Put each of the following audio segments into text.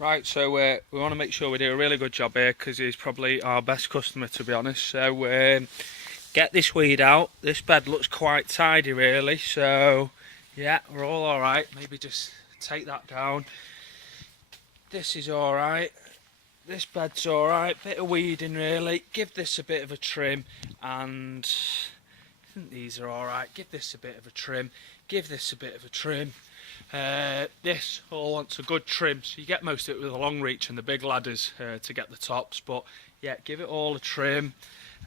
Right, so we want to make sure we do a really good job here because he's probably our best customer, to be honest. So get this weed out. This bed looks quite tidy, really. So yeah, we're all alright. Maybe just take that down. This is alright. This bed's alright. Bit of weeding, really. Give this a bit of a trim, and I think these are alright. Give this a bit of a trim. Give this a bit of a trim. This all wants a good trim, so you get most of it with a long reach and the big ladders to get the tops, but yeah, give it all a trim.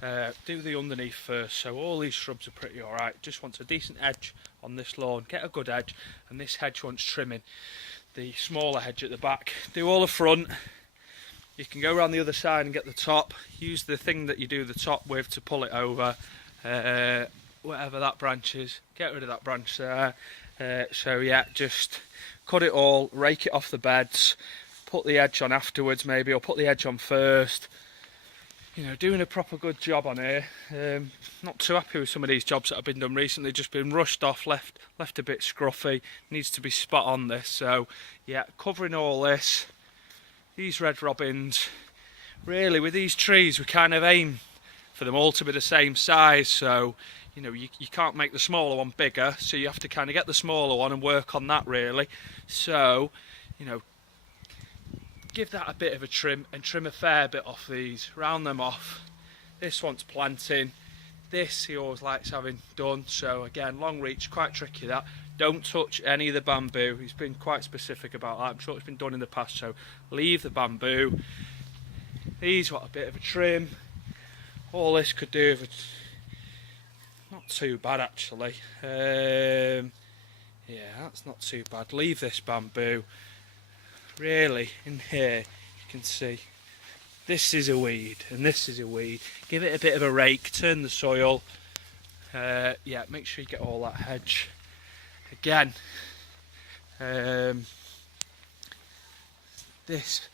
Do the underneath first. So all these shrubs are pretty alright. Just wants a decent edge on this lawn. Get a good edge, and this hedge wants trimming. The smaller hedge at the back. Do all the front. You can go around the other side and get the top. Use the thing that you do the top with to pull it over. Whatever that branch is, get rid of that branch there. So yeah, just cut it all, rake it off the beds, put the edge on afterwards maybe, or put the edge on first. You know, doing a proper good job on here. Not too happy with some of these jobs that have been done recently, just been rushed off, left a bit scruffy. Needs to be spot on this. So yeah, covering all this. These red robins, really with these trees we kind of aim for them all to be the same size, so you know you can't make the smaller one bigger, so you have to kind of get the smaller one and work on that really. So you know, give that a bit of a trim and trim a fair bit off these, round them off. This one's planting, this he always likes having done, so again, long reach, quite tricky that. Don't touch any of the bamboo. He's been quite specific about that. I'm sure it's been done in the past, so leave the bamboo. These want a bit of a trim. All this could do with not too bad actually. Yeah, that's not too bad. Leave this bamboo. Really, in here you can see this is a weed and this is a weed. Give it a bit of a rake, turn the soil. Yeah, make sure you get all that hedge. Again, this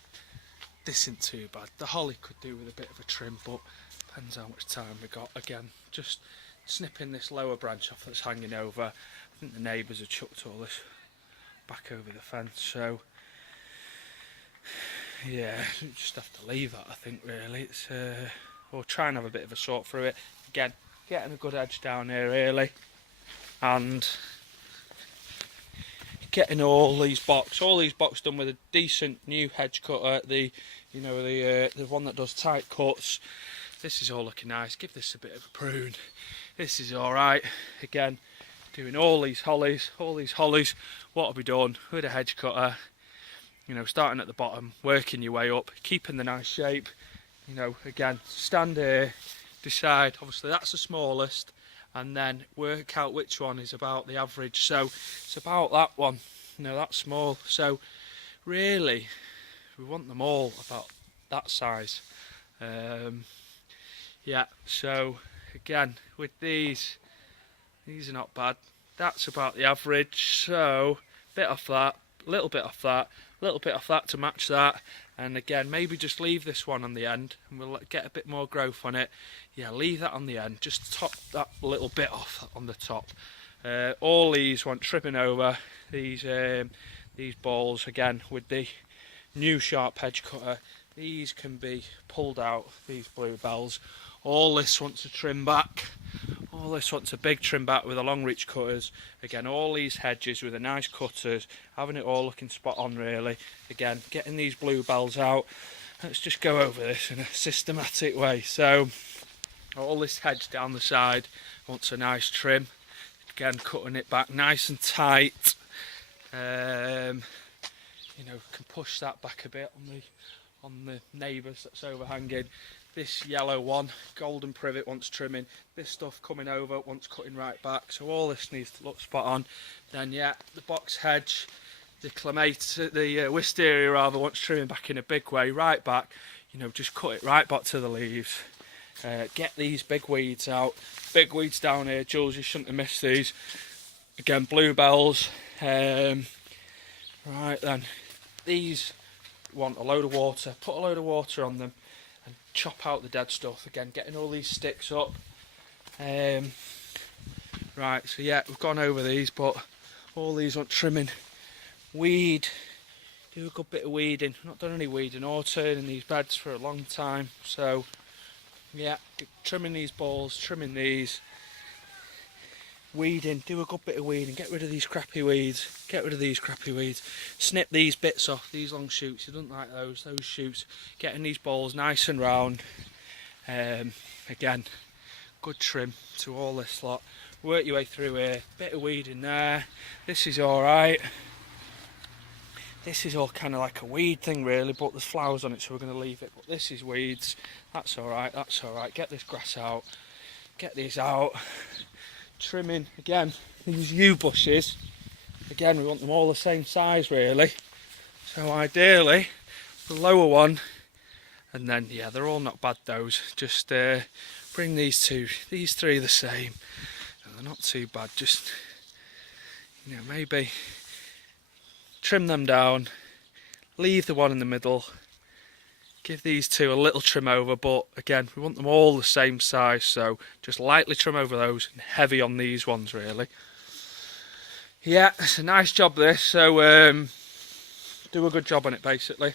isn't too bad. The holly could do with a bit of a trim, but depends how much time we got. Again, just snipping this lower branch off that's hanging over. I think the neighbours have chucked all this back over the fence, so yeah, we just have to leave that, I think, really. It's we'll try and have a bit of a sort through it. Again, getting a good edge down here really, and getting all these box done with a decent new hedge cutter, the one that does tight cuts. This is all looking nice. Give this a bit of a prune. This is alright. Again, doing all these hollies. What have we done with a hedge cutter? You know, starting at the bottom, working your way up, keeping the nice shape. You know, again, stand here, decide, obviously that's the smallest, and then work out which one is about the average. So it's about that one, you know, that small. So really, we want them all about that size. Yeah, so again, with these are not bad. That's about the average. So bit off that, little bit off that, little bit off that to match that. And again, maybe just leave this one on the end and we'll get a bit more growth on it. Yeah, leave that on the end, just top that little bit off on the top. All these want trimming over. These balls, again, with the new sharp hedge cutter, these can be pulled out, these bluebells. All this wants a trim back. All this wants a big trim back with the long reach cutters. Again, all these hedges with the nice cutters, having it all looking spot on really. Again, getting these bluebells out. Let's just go over this in a systematic way. So, all this hedge down the side wants a nice trim. Again, cutting it back nice and tight. You know, can push that back a bit on the neighbours that's overhanging. This yellow one, golden privet, wants trimming. This stuff coming over wants cutting right back. So all this needs to look spot on. Then yeah, the box hedge, the wisteria rather, wants trimming back in a big way, right back. You know, just cut it right back to the leaves. Get these big weeds out. Big weeds down here, Jules, you shouldn't have missed these. Again, bluebells. Right then, these want a load of water. Put a load of water on them and chop out the dead stuff. Again, getting all these sticks up. Right, so yeah, we've gone over these, but all these want trimming. Weed, do a good bit of weeding. I've not done any weeding or turning these beds for a long time, so yeah, trimming these balls, trimming these, weeding, do a good bit of weeding, get rid of these crappy weeds, snip these bits off, these long shoots, you don't like those shoots, getting these balls nice and round. Again, good trim to all this lot, work your way through here, bit of weeding there, this is alright. This is all kind of like a weed thing really, but there's flowers on it so we're going to leave it. But this is weeds, that's alright, get this grass out, get these out. Trimming, again, these yew bushes, again we want them all the same size really. So ideally, the lower one, and then yeah, they're all not bad those. Just bring these three the same. And they're not too bad, just, you know, maybe trim them down, leave the one in the middle, give these two a little trim over, but again we want them all the same size, so just lightly trim over those and heavy on these ones really. Yeah, it's a nice job this, so do a good job on it basically.